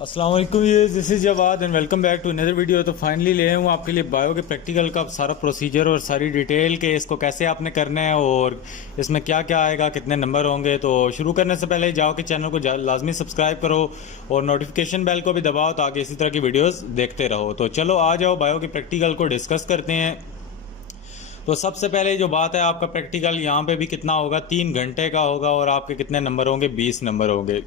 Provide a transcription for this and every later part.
अस्सलाम वालेकुम, ये this is Jawad and welcome back to another video. तो फाइनली ले हूँ आपके लिए बायो के प्रैक्टिकल का सारा प्रोसीजर और सारी डिटेल के इसको कैसे आपने करना है और इसमें क्या क्या आएगा, कितने नंबर होंगे। तो शुरू करने से पहले जाओ कि चैनल को लाजमी सब्सक्राइब करो और नोटिफिकेशन बेल को भी दबाओ ताकि इसी तरह की वीडियोज़ देखते रहो। तो चलो आ जाओ बायो के प्रैक्टिकल को डिस्कस करते हैं। तो सबसे पहले जो बात है, आपका प्रैक्टिकल यहाँ पे भी कितना होगा, 3 घंटे का होगा और आपके कितने नंबर होंगे, 20 नंबर होंगे।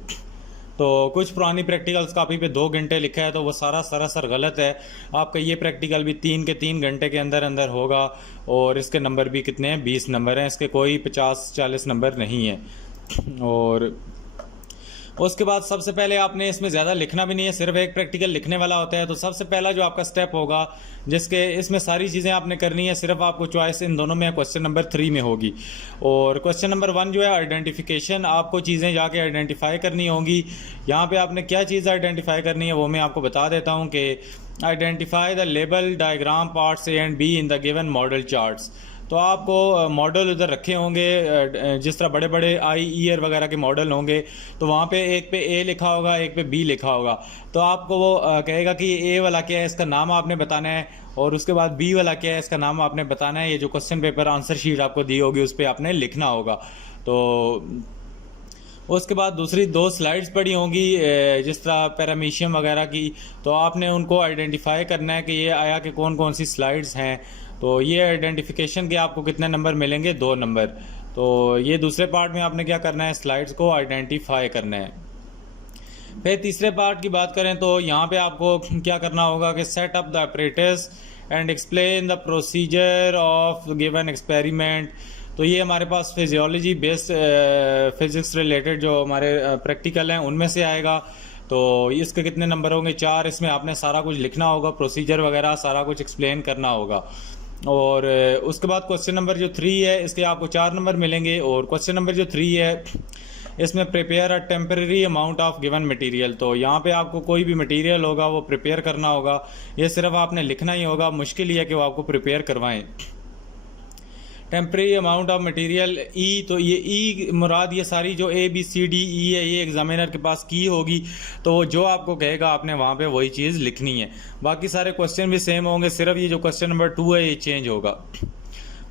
तो कुछ पुरानी प्रैक्टिकल्स काफ़ी पे 2 घंटे लिखा है तो वो सारा सरासर गलत है। आपका ये प्रैक्टिकल भी 3 घंटे के अंदर अंदर होगा और इसके नंबर भी कितने हैं, 20 नंबर हैं। इसके कोई 50-40 नंबर नहीं है। और उसके बाद सबसे पहले आपने इसमें ज़्यादा लिखना भी नहीं है, सिर्फ एक प्रैक्टिकल लिखने वाला होता है। तो सबसे पहला जो आपका स्टेप होगा, जिसके इसमें सारी चीज़ें आपने करनी है, सिर्फ आपको चॉइस इन दोनों में क्वेश्चन नंबर 3 में होगी। और क्वेश्चन नंबर 1 जो है आइडेंटिफिकेशन, आपको चीज़ें जाके आइडेंटिफाई करनी होंगी। यहाँ पे आपने क्या चीज़ आइडेंटिफाई करनी है वो मैं आपको बता देता हूँ कि identify the label diagram parts A and be in the given model charts. तो आपको मॉडल उधर रखे होंगे, जिस तरह बड़े बड़े आई ईयर वगैरह के मॉडल होंगे, तो वहाँ पे एक पे ए लिखा होगा, एक पे बी लिखा होगा। तो आपको वो कहेगा कि ए वाला क्या है, इसका नाम आपने बताना है, और उसके बाद बी वाला क्या है, इसका नाम आपने बताना है। ये जो क्वेश्चन पेपर आंसर शीट आपको दी होगी उस पर आपने लिखना होगा। तो उसके बाद दूसरी 2 स्लाइड्स पड़ी होंगी, जिस तरह पैरामीशियम वगैरह की, तो आपने उनको आइडेंटिफाई करना है कि ये आया कि कौन कौन सी स्लाइड्स हैं। तो ये आइडेंटिफिकेशन के आपको कितने नंबर मिलेंगे, 2 नंबर। तो ये दूसरे पार्ट में आपने क्या करना है, स्लाइड्स को आइडेंटिफाई करना है। फिर तीसरे पार्ट की बात करें तो यहाँ पे आपको क्या करना होगा कि set up the apparatus and explain the procedure of given experiment. तो ये हमारे पास फिजियोलॉजी बेस्ड फिजिक्स रिलेटेड जो हमारे प्रैक्टिकल हैं उनमें से आएगा। तो इसके कितने नंबर होंगे, 4। इसमें आपने सारा कुछ लिखना होगा, प्रोसीजर वगैरह सारा कुछ एक्सप्लेन करना होगा। और उसके बाद क्वेश्चन नंबर जो 3 है, इसके आपको 4 नंबर मिलेंगे। और क्वेश्चन नंबर जो 3 है, इसमें prepare a temporary amount of given material. तो यहाँ पे आपको कोई भी मटेरियल होगा वो प्रिपेयर करना होगा। ये सिर्फ आपने लिखना ही होगा, मुश्किल ही है कि वो आपको प्रिपेयर करवाएं। टेम्परेरी अमाउंट ऑफ मटेरियल ई, तो ये ई मुराद ये सारी जो A B C D E है, ये एग्जामिनर के पास की होगी। तो वो जो आपको कहेगा आपने वहाँ पे वही चीज़ लिखनी है। बाकी सारे क्वेश्चन भी सेम होंगे, सिर्फ ये जो क्वेश्चन नंबर 2 है ये चेंज होगा।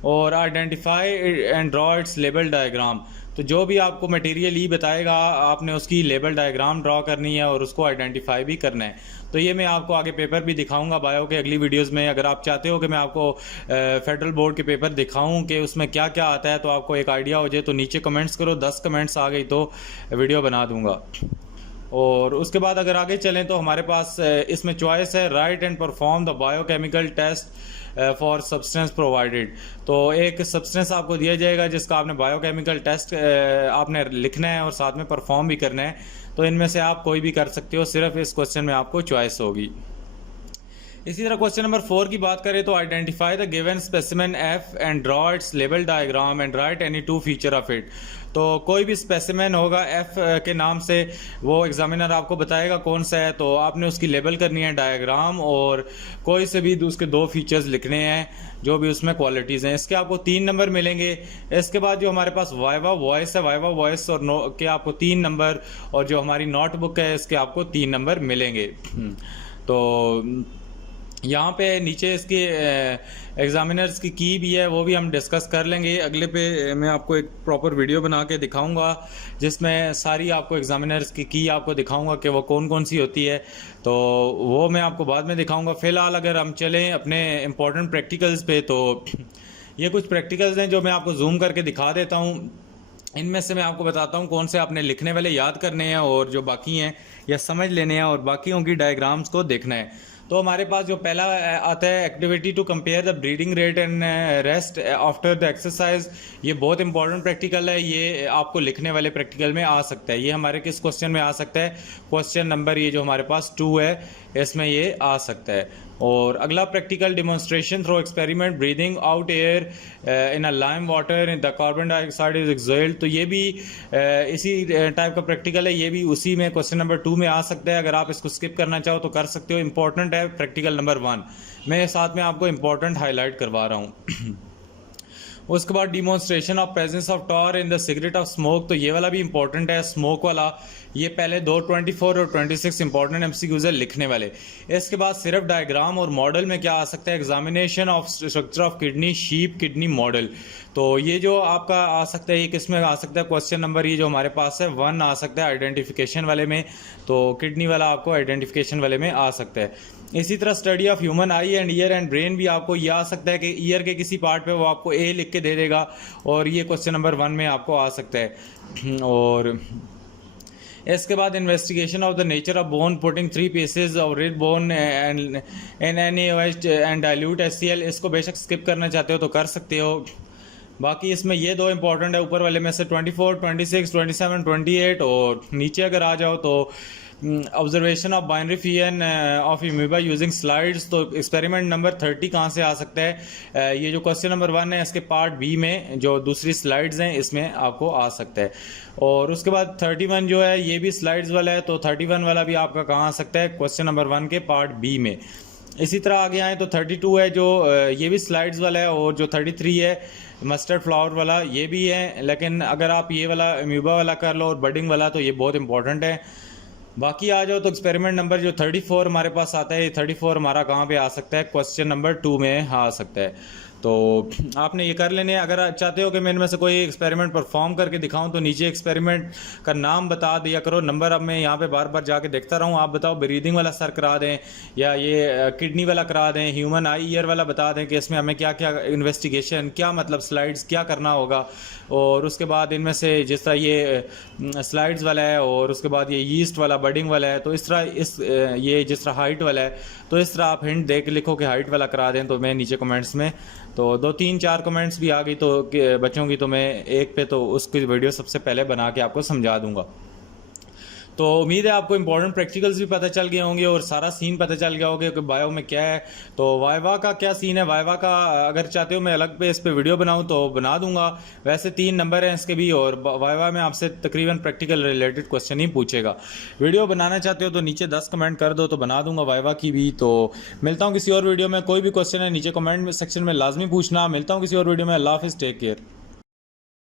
और identify and draw it's label diagram. तो जो भी आपको मटेरियल ई बताएगा आपने उसकी लेबल डायग्राम ड्रॉ करनी है और उसको आइडेंटिफाई भी करना है। तो ये मैं आपको आगे पेपर भी दिखाऊंगा बायो के अगली वीडियोस में। अगर आप चाहते हो कि मैं आपको फेडरल बोर्ड के पेपर दिखाऊं कि उसमें क्या क्या आता है, तो आपको एक आइडिया हो जाए, तो नीचे कमेंट्स करो। 10 कमेंट्स आ गई तो वीडियो बना दूंगा। और उसके बाद अगर आगे चलें तो हमारे पास इसमें चॉइस है right and perform the biochemical test for substance provided. तो एक सब्सटेंस आपको दिया जाएगा जिसका आपने बायोकेमिकल टेस्ट आपने लिखना है और साथ में परफॉर्म भी करना है। तो इनमें से आप कोई भी कर सकते हो, सिर्फ इस क्वेश्चन में आपको चॉइस होगी। इसी तरह क्वेश्चन नंबर 4 की बात करें तो identify the given specimen F and draw it's label diagram and right any 2 feature of it. तो कोई भी स्पेसिमेन होगा एफ के नाम से, वो एग्जामिनर आपको बताएगा कौन सा है, तो आपने उसकी लेबल करनी है डायग्राम और कोई से भी उसके 2 फीचर्स लिखने हैं जो भी उसमें क्वालिटीज़ हैं। इसके आपको 3 नंबर मिलेंगे। इसके बाद जो हमारे पास वाइवा वॉइस है, वाइवा वॉइस और के आपको 3 नंबर, और जो हमारी नोटबुक है इसके आपको 3 नंबर मिलेंगे। तो यहाँ पे नीचे इसके एग्जामिनर्स की भी है, वो भी हम डिस्कस कर लेंगे। अगले पे मैं आपको एक प्रॉपर वीडियो बना के दिखाऊंगा जिसमें सारी आपको एग्जामिनर्स की आपको दिखाऊंगा कि वो कौन कौन सी होती है। तो वो मैं आपको बाद में दिखाऊंगा। फ़िलहाल अगर हम चलें अपने इम्पोर्टेंट प्रैक्टिकल्स पे, तो ये कुछ प्रैक्टिकल्स हैं जो मैं आपको जूम करके दिखा देता हूँ। इनमें से मैं आपको बताता हूँ कौन से आपने लिखने वाले याद करने हैं और जो बाकी हैं या समझ लेने हैं और बाकियों की डायग्राम्स को देखना है। तो हमारे पास जो पहला आता है, activity to compare the breathing rate and rest after the exercise. ये बहुत इंपॉर्टेंट प्रैक्टिकल है, ये आपको लिखने वाले प्रैक्टिकल में आ सकता है। ये हमारे किस क्वेश्चन में आ सकता है, क्वेश्चन नंबर ये जो हमारे पास 2 है इसमें ये आ सकता है। और अगला practical demonstration through experiment breathing out air in a lime water in the carbon dioxide is exhaled. तो ये भी इसी टाइप का प्रैक्टिकल है, ये भी उसी में क्वेश्चन नंबर 2 में आ सकता है। अगर आप इसको स्किप करना चाहो तो कर सकते हो। इंपॉर्टेंट है प्रैक्टिकल नंबर 1, मैं साथ में आपको इंपॉर्टेंट हाईलाइट करवा रहा हूँ। उसके बाद demonstration of presence of tar in the cigarette of smoke. तो ये वाला भी इंपॉर्टेंट है, स्मोक वाला, ये पहले दो 24 और 26 इंपॉर्टेंट एमसीक्यूज है लिखने वाले। इसके बाद सिर्फ डायग्राम और मॉडल में क्या आ सकता है, examination of structure of kidney, sheep kidney model. तो ये जो आपका आ सकता है, ये किस में आ सकता है, क्वेश्चन नंबर ये जो हमारे पास है 1 आ सकता है आइडेंटिफिकेशन वाले में। तो किडनी वाला आपको आइडेंटिफिकेशन वाले में आ सकता है। इसी तरह study of human I and year and brain भी आपको ये आ सकता है कि ईयर के किसी पार्ट पे वो आपको ए लिख के दे देगा, और ये क्वेश्चन नंबर 1 में आपको आ सकता है। और इसके बाद investigation of the nature of bone, putting 3 pieces of rid bone and and dilute HCl, इसको बेशक स्किप करना चाहते हो तो कर सकते हो। बाकी इसमें ये दो इंपॉर्टेंट है ऊपर वाले में से 24, 26, 27, 28। और नीचे अगर आ जाओ तो observation of binary fission of amoeba using slides, तो एक्सपेरिमेंट नंबर 30 कहाँ से आ सकता है, ये जो क्वेश्चन नंबर 1 है इसके पार्ट बी में जो दूसरी स्लाइड्स हैं इसमें आपको आ सकता है। और उसके बाद 31 जो है ये भी स्लाइड्स वाला है, तो 31 वाला भी आपका कहाँ आ सकता है, क्वेश्चन नंबर 1 के पार्ट बी में। इसी तरह आगे आए तो 32 है जो ये भी स्लाइड्स वाला है, और जो 33 है मस्टर्ड फ्लावर वाला ये भी है। लेकिन अगर आप ये वाला अमीबा वाला कर लो और बडिंग वाला तो ये बहुत इंपॉर्टेंट है। बाकी आ जाओ तो एक्सपेरिमेंट नंबर जो 34 हमारे पास आता है, ये 34 हमारा कहाँ पे आ सकता है, क्वेश्चन नंबर 2 में आ सकता है। तो आपने ये कर लेने। अगर चाहते हो कि मैं इनमें से कोई एक्सपेरिमेंट परफॉर्म करके दिखाऊं तो नीचे एक्सपेरिमेंट का नाम बता दिया करो, नंबर अब मैं यहाँ पे बार बार जाके देखता रहूँ। आप बताओ ब्रीदिंग वाला सर करा दें या ये किडनी वाला करा दें, ह्यूमन आई ईयर वाला बता दें कि इसमें हमें क्या क्या इन्वेस्टिगेशन, क्या मतलब स्लाइड्स क्या करना होगा। और उसके बाद इनमें से जिस तरह ये स्लाइड्स वाला है और उसके बाद ये यीस्ट वाला बडिंग वाला है, तो इस तरह ये जिस तरह हाइट वाला है, तो इस तरह आप हिंट दे के लिखो कि हाइट वाला करा दें। तो मैं नीचे कमेंट्स में तो 2, 3, 4 कमेंट्स भी आ गई तो बच्चों की, तो मैं एक पे तो उसकी वीडियो सबसे पहले बना के आपको समझा दूंगा। तो उम्मीद है आपको इंपॉर्टेंट प्रैक्टिकल्स भी पता चल गए होंगे और सारा सीन पता चल गया होगा कि बायो में क्या है। तो वाइवा का क्या सीन है, वाइवा का अगर चाहते हो मैं अलग पे इस पे वीडियो बनाऊं तो बना दूंगा। वैसे 3 नंबर हैं इसके भी, और वाइवा में आपसे तकरीबन प्रैक्टिकल रिलेटेड क्वेश्चन ही पूछेगा। वीडियो बनाना चाहते हो तो नीचे 10 कमेंट कर दो तो बना दूंगा वाइवा की भी। तो मिलता हूँ किसी और वीडियो में। कोई भी क्वेश्चन है नीचे कमेंट सेक्शन में लाजमी पूछना। मिलता हूँ किसी और वीडियो में। अल्लाह हाफिज़, टेक केयर।